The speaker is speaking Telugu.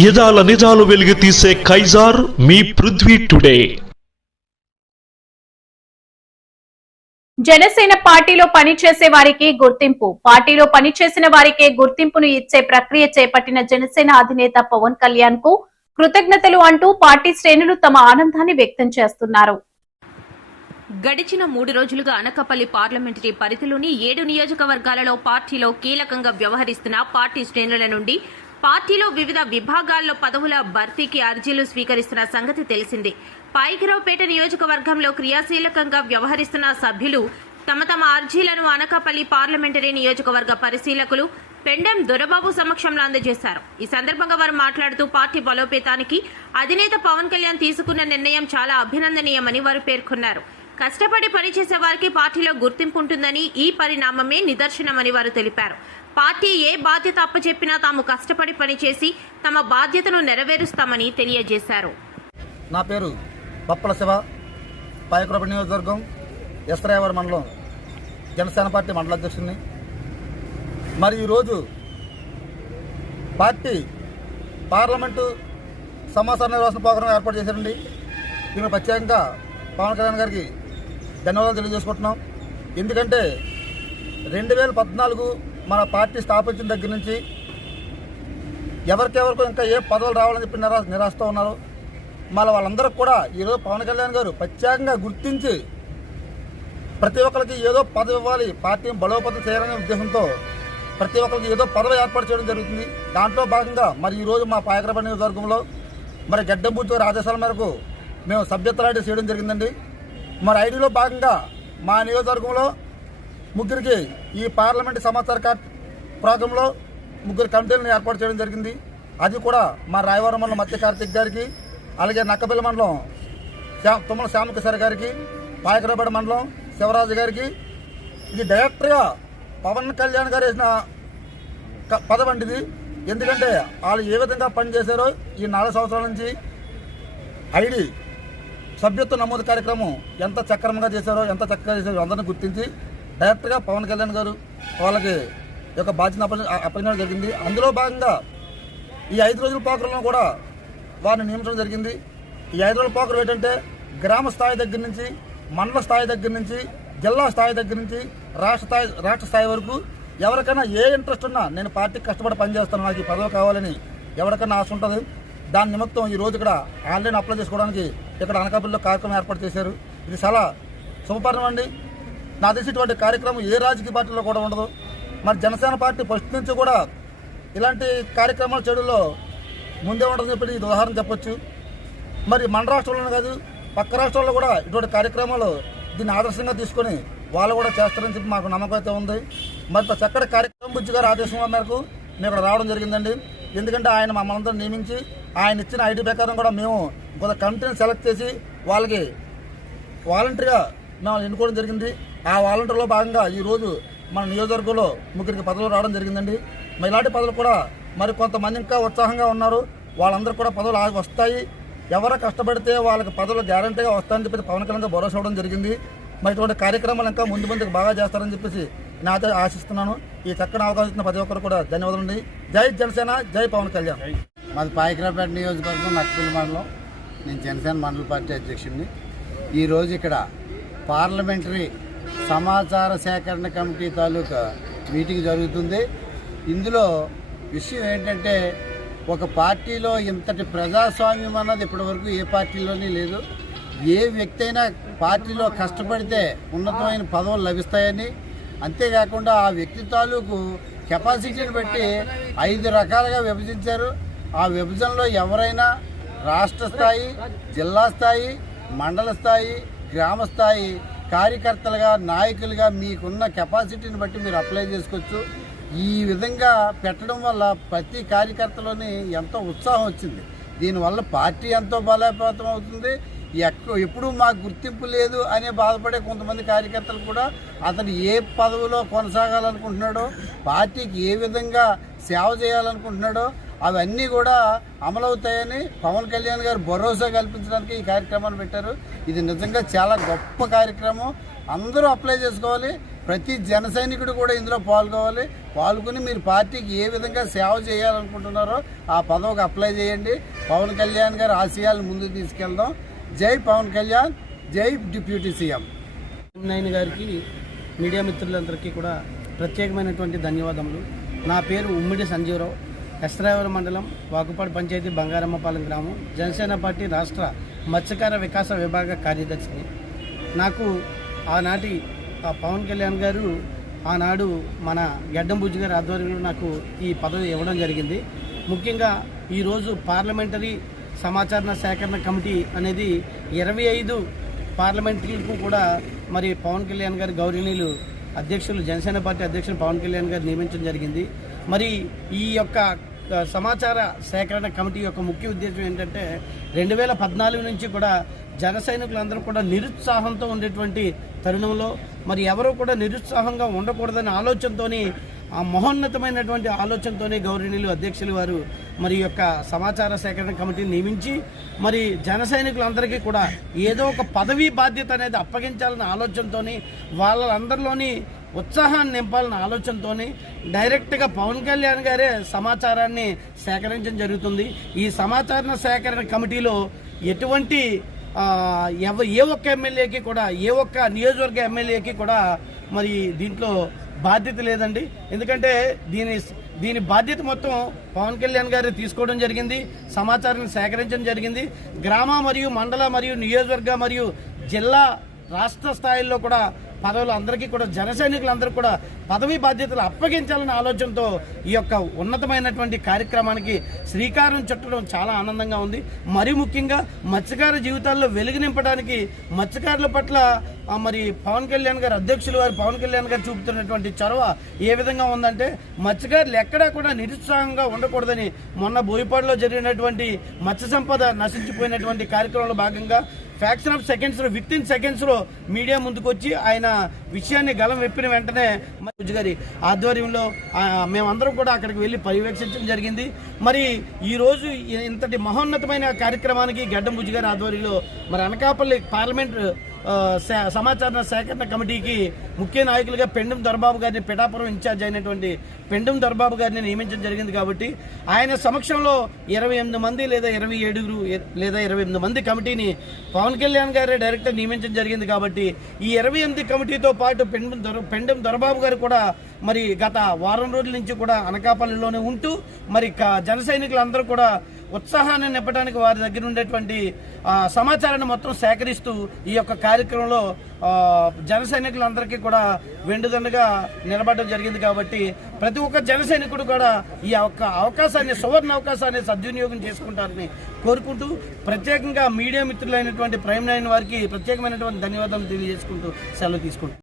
యదాల నిజాలు వెలుగు తీసే కైజార్ మీ పృథ్వీ టుడే. జనసేన పార్టీలో పనిచేసే వారికి గుర్తింపు. పార్టీలో పనిచేసిన వారికే గుర్తింపును ఇచ్చే ప్రక్రియ చేపట్టిన జనసేన అధినేత పవన్ కళ్యాణ్ కు కృతజ్ఞతలు అంటూ పార్టీ శ్రేణులు తమ ఆనందాన్ని వ్యక్తం చేస్తున్నారు. గడిచిన 3 రోజులుగా అనకాపల్లి పార్లమెంటరీ పరిధిలోని 7 నియోజకవర్గాలలో పార్టీలో కీలకంగా వ్యవహరిస్తున్న పార్టీ శ్రేణుల నుండి పార్టీలో వివిధ విభాగాల్లో పదవుల భర్తీకి అర్జీలు స్వీకరిస్తున్న సంగతి తెలిసిందే. పాయికిరావుపేట నియోజకవర్గంలో క్రియాశీలకంగా వ్యవహరిస్తున్న సభ్యులు తమ తమ అర్జీలను అనకాపల్లి పార్లమెంటరీ నియోజకవర్గ పరిశీలకులు పెండెం దొరబాబు సమక్షంలో అందజేశారు. ఈ సందర్భంగా వారు మాట్లాడుతూ పార్టీ బలోపేతానికి అధినేత పవన్ కళ్యాణ్ తీసుకున్న నిర్ణయం చాలా అభినందనీయమని వారు పేర్కొన్నారు. కష్టపడి పనిచేసే వారికి పార్టీలో గుర్తింపు ఉంటుందని ఈ పరిణామమే నిదర్శనమని వారు తెలిపారు. పార్టీ ఏ బాధ్యత అప్పచెప్పినా తాము కష్టపడి పనిచేసి తమ బాధ్యతను నెరవేరుస్తామని తెలియజేశారు. నా పేరు బప్పల శివ, పాయకురపేట నియోజకవర్గం ఎస్రాయవరం మండలం జనసేన పార్టీ మండల అధ్యక్షుడిని. మరి ఈరోజు పార్టీ పార్లమెంటు సమాచార నిర్వహణ ప్రోగ్రాం ఏర్పాటు చేశారండి. దీనికి ప్రత్యేకంగా పవన్ కళ్యాణ్ గారికి ధన్యవాదాలు తెలియజేసుకుంటున్నాం. ఎందుకంటే 2014 మన పార్టీ స్థాపించిన దగ్గర నుంచి ఎవరికెవరికో ఇంకా ఏ పదవులు రావాలని చెప్పి నిరాశతో ఉన్నారు. మళ్ళీ వాళ్ళందరికీ కూడా ఈరోజు పవన్ కళ్యాణ్ గారు ప్రత్యేకంగా గుర్తించి ప్రతి ఒక్కరికి ఏదో పదవి ఇవ్వాలి, పార్టీని బలోపేతం చేయాలనే ఉద్దేశంతో ప్రతి ఒక్కరికి ఏదో పదవి ఏర్పాటు చేయడం జరుగుతుంది. దాంట్లో భాగంగా మరి ఈరోజు మా పాయకరపేట నియోజకవర్గంలో మరి గడ్డంబూర్తి గారి ఆదేశాల మేరకు మేము సభ్యత్వ ఐడి చేయడం జరిగిందండి. మరి ఐడిలో భాగంగా మా నియోజకవర్గంలో ముగ్గురికి ఈ పార్లమెంటు సమాచార ప్రోగ్రాంలో 3 కమిటీలను ఏర్పాటు చేయడం జరిగింది. అది కూడా మా రాయవరం మండలం మత్స్య కార్తిక్ గారికి, అలాగే నక్కపల్లి మండలం తుమ్మల శ్యామకిసారి గారికి, పాయకరాపేట మండలం శివరాజు గారికి. ఇది డైరెక్ట్గా పవన్ కళ్యాణ్ గారు వేసిన పదవి అంటిది. ఎందుకంటే వాళ్ళు ఏ విధంగా పనిచేశారో ఈ 4 సంవత్సరాల నుంచి ఐడి సభ్యత్వ నమోదు కార్యక్రమం ఎంత చక్రంగా చేశారో, ఎంత చక్కగా చేశారో అందరినీ గుర్తించి డైరెక్ట్గా పవన్ కళ్యాణ్ గారు వాళ్ళకి యొక్క బాధ్యత అప్పగించడం జరిగింది. అందులో భాగంగా ఈ 5 రోజుల ప్రోగ్రాంలో కూడా వారిని నియమించడం జరిగింది. ఈ 5 రోజుల ప్రోగ్రాం ఏంటంటే గ్రామ స్థాయి దగ్గర నుంచి, మండల స్థాయి దగ్గర నుంచి, జిల్లా స్థాయి దగ్గర నుంచి రాష్ట్ర స్థాయి వరకు ఎవరికైనా ఏ ఇంట్రెస్ట్ ఉన్నా నేను పార్టీకి కష్టపడి పనిచేస్తాను, నాకు ఈ పదవి కావాలని ఎవరికైనా ఆశ ఉంటుంది. దాని నిమిత్తం ఈరోజు ఇక్కడ ఆన్లైన్ అప్లై చేసుకోవడానికి ఇక్కడ అనకాపల్లిలో కార్యక్రమం ఏర్పాటు చేశారు. ఇది చాలా శుభపరిణామం అండి. నా తెలిసి ఇటువంటి కార్యక్రమం ఏ రాజకీయ పార్టీలో కూడా ఉండదు. మరి జనసేన పార్టీ ఫస్ట్ నుంచి కూడా ఇలాంటి కార్యక్రమాలు చేయడంలో ముందే ఉంటుందని చెప్పి ఇది ఉదాహరణ చెప్పొచ్చు. మరి మన రాష్ట్రంలోనే కాదు, పక్క రాష్ట్రాల్లో కూడా ఇటువంటి కార్యక్రమాలు దీన్ని ఆదర్శంగా తీసుకొని వాళ్ళు కూడా చేస్తారని చెప్పి మాకు నమ్మకం అయితే ఉంది. మరి చక్కటి కార్యక్రమం బుజ్జి గారి ఆదేశం మేరకు మేము ఇక్కడ రావడం జరిగిందండి. ఎందుకంటే ఆయన మమ్మల్ని నియమించి ఆయన ఇచ్చిన ఐడి ప్రకారం కూడా మేము కొంత కమిటీని సెలెక్ట్ చేసి వాళ్ళకి వాలంటరీగా మేము ఎన్నుకోవడం జరిగింది. ఆ వాలంటీర్లో భాగంగా ఈరోజు మన నియోజకవర్గంలో 3 పదవులు రావడం జరిగిందండి. మరి ఇలాంటి పదవులు కూడా మరి కొంతమంది ఇంకా ఉత్సాహంగా ఉన్నారు. వాళ్ళందరూ కూడా పదవులు వస్తాయి. ఎవరు కష్టపడితే వాళ్ళకి పదవులు గ్యారంటీగా వస్తాయని చెప్పి పవన్ కళ్యాణ్ భరోసా ఇవ్వడం జరిగింది. మరి ఇటువంటి కార్యక్రమాలు ఇంకా ముందుకు బాగా చేస్తారని చెప్పేసి నాతో ఆశిస్తున్నాను. ఈ చక్కని అవకాశం ఇచ్చిన ప్రతి ఒక్కరు కూడా ధన్యవాదాలు. జై జనసేన, జై పవన్ కళ్యాణ్. మాది పాయకరాపేట నియోజకవర్గం నక్కపల్లి మండలం. నేను జనసేన మండల పార్టీ అధ్యక్షుడిని. ఈరోజు ఇక్కడ పార్లమెంటరీ సమాచార సేకరణ కమిటీ తాలూకా మీటింగ్ జరుగుతుంది. ఇందులో విషయం ఏంటంటే ఒక పార్టీలో ఇంతటి ప్రజాస్వామ్యం అన్నది ఇప్పటివరకు ఏ పార్టీలోనే లేదు. ఏ వ్యక్తి అయినా పార్టీలో కష్టపడితే ఉన్నతమైన పదవులు లభిస్తాయని, అంతేకాకుండా ఆ వ్యక్తి తాలూకు కెపాసిటీని బట్టి 5 రకాలుగా విభజించారు. ఆ విభజనలో ఎవరైనా రాష్ట్ర స్థాయి, జిల్లా స్థాయి, మండల స్థాయి, గ్రామ స్థాయి కార్యకర్తలుగా, నాయకులుగా మీకున్న కెపాసిటీని బట్టి మీరు అప్లై చేసుకోవచ్చు. ఈ విధంగా పెట్టడం వల్ల ప్రతి కార్యకర్తలోని ఎంతో ఉత్సాహం వచ్చింది. దీనివల్ల పార్టీ ఎంతో బలోపేతం అవుతుంది. ఎప్పుడు మాకు గుర్తింపు లేదు అనే బాధపడే కొంతమంది కార్యకర్తలు కూడా అతను ఏ పదవిలో కొనసాగాలనుకుంటున్నాడో, పార్టీకి ఏ విధంగా సేవ చేయాలనుకుంటున్నాడో అవన్నీ కూడా అమలవుతాయని పవన్ కళ్యాణ్ గారు భరోసా కల్పించడానికి ఈ కార్యక్రమాన్ని పెట్టారు. ఇది నిజంగా చాలా గొప్ప కార్యక్రమం. అందరూ అప్లై చేసుకోవాలి. ప్రతి జన సైనికుడు కూడా ఇందులో పాల్గొని మీరు పార్టీకి ఏ విధంగా సేవ చేయాలనుకుంటున్నారో ఆ పదవికి అప్లై చేయండి. పవన్ కళ్యాణ్ గారి ఆశయాలను ముందుకు తీసుకెళ్దాం. జై పవన్ కళ్యాణ్, జై డిప్యూటీ సీఎం. నాయన గారికి, మీడియా మిత్రులందరికీ కూడా ప్రత్యేకమైనటువంటి ధన్యవాదములు. నా పేరు ఉమ్మిడి సంజీవరావు, ఎస్రాయవరం మండలం వాకుపాడు పంచాయతీ బంగారమ్మపాలెం గ్రామం, జనసేన పార్టీ రాష్ట్ర మత్స్యకార వికాస విభాగ కార్యదర్శిని. నాకు ఆనాటి పవన్ కళ్యాణ్ గారు ఆనాడు మన గడ్డం బుజ్జి గారి ఆధ్వర్యంలో నాకు ఈ పదవి ఇవ్వడం జరిగింది. ముఖ్యంగా ఈరోజు పార్లమెంటరీ సమాచార సేకరణ కమిటీ అనేది 25 పార్లమెంటరీలకు కూడా మరి పవన్ కళ్యాణ్ గారి గౌరవనీయులు అధ్యక్షులు, జనసేన పార్టీ అధ్యక్షులు పవన్ కళ్యాణ్ గారు నియమించడం జరిగింది. మరి ఈ యొక్క సమాచార సేకరణ కమిటీ యొక్క ముఖ్య ఉద్దేశం ఏంటంటే 2014 నుంచి కూడా జన సైనికులందరూ కూడా నిరుత్సాహంతో ఉండేటువంటి తరుణంలో మరి ఎవరూ కూడా నిరుత్సాహంగా ఉండకూడదనే ఆలోచనతోని, ఆ మహోన్నతమైనటువంటి ఆలోచనతోనే గౌరవనీయులు అధ్యక్షులు వారు మరి యొక్క సమాచార సేకరణ కమిటీని నియమించి మరి జన సైనికులందరికీ కూడా ఏదో ఒక పదవీ బాధ్యత అనేది అప్పగించాలన్న ఆలోచనతోని, వాళ్ళందరిలోని ఉత్సాహాన్ని నింపాలన్న ఆలోచనతోని డైరెక్ట్గా పవన్ కళ్యాణ్ గారే సమాచారాన్ని సేకరించడం జరుగుతుంది. ఈ సమాచార సేకరణ కమిటీలో ఎటువంటి ఏ ఒక్క ఎమ్మెల్యేకి కూడా, ఏ ఒక్క నియోజకవర్గ ఎమ్మెల్యేకి కూడా మరి దీంట్లో బాధ్యత లేదండి. ఎందుకంటే దీని బాధ్యత మొత్తం పవన్ కళ్యాణ్ గారు తీసుకోవడం జరిగింది. సమాచారాన్ని సేకరించడం జరిగింది. గ్రామ మరియు మండల మరియు నియోజకవర్గ మరియు జిల్లా రాష్ట్ర స్థాయిల్లో కూడా పదవులు అందరికీ కూడా జన సైనికులందరూ కూడా పదవీ బాధ్యతలు అప్పగించాలనే ఆలోచనతో ఈ యొక్క ఉన్నతమైనటువంటి కార్యక్రమానికి శ్రీకారం చుట్టడం చాలా ఆనందంగా ఉంది. మరి ముఖ్యంగా మత్స్యకార జీవితాల్లో వెలుగు నింపడానికి మత్స్యకారుల పట్ల మరి పవన్ కళ్యాణ్ గారు అధ్యక్షులు వారు పవన్ కళ్యాణ్ గారు చూపుతున్నటువంటి చొరవ ఏ విధంగా ఉందంటే మత్స్యకారులు ఎక్కడా కూడా నిరుత్సాహంగా ఉండకూడదని మొన్న బోయపాడులో జరిగినటువంటి మత్స్య సంపద నశించిపోయినటువంటి కార్యక్రమంలో భాగంగా ఫ్యాక్షన్ ఆఫ్ సెకండ్స్లో విత్ ఇన్ సెకండ్స్లో మీడియా ముందుకు వచ్చి ఆయన విషయాన్ని గలం విప్పిన వెంటనే బుజ్జి గారి ఆధ్వర్యంలో మేమందరం కూడా అక్కడికి వెళ్ళి పర్యవేక్షించడం జరిగింది. మరి ఈరోజు ఇంతటి మహోన్నతమైన కార్యక్రమానికి గడ్డం బుజ్జి గారి ఆధ్వర్యంలో మరి అనకాపల్లి పార్లమెంట్ సమాచార సేకరణ కమిటీకి ముఖ్య నాయకులుగా పెండెం దొరబాబు గారిని, పిఠాపురం ఇన్ఛార్జ్ అయినటువంటి పెండెం దొరబాబు గారిని నియమించడం జరిగింది. కాబట్టి ఆయన సమక్షంలో 28 మంది లేదా 27 లేదా 28 మంది కమిటీని పవన్ కళ్యాణ్ గారే డైరెక్టర్ నియమించడం జరిగింది. కాబట్టి ఈ 28 కమిటీతో పాటు పెండెం దొరబాబు గారు కూడా మరి గత వారం రోజుల నుంచి కూడా అనకాపల్లిలోనే ఉంటూ మరి జన సైనికులందరూ కూడా ఉత్సాహాన్ని నింపడానికి వారి దగ్గర ఉండేటువంటి సమాచారాన్ని మొత్తం సేకరిస్తూ ఈ యొక్క కార్యక్రమంలో జన సైనికులందరికీ కూడా వెండుదండగా నిలబడడం జరిగింది. కాబట్టి ప్రతి ఒక్క జన సైనికుడు కూడా ఈ యొక్క అవకాశాన్ని, సువర్ణ అవకాశాన్ని సద్వినియోగం చేసుకుంటారని కోరుకుంటూ ప్రత్యేకంగా మీడియా మిత్రులైనటువంటి ప్రైమ్ 9 వారికి ప్రత్యేకమైనటువంటి ధన్యవాదాలు తెలియజేసుకుంటూ సెలవు తీసుకుంటాం.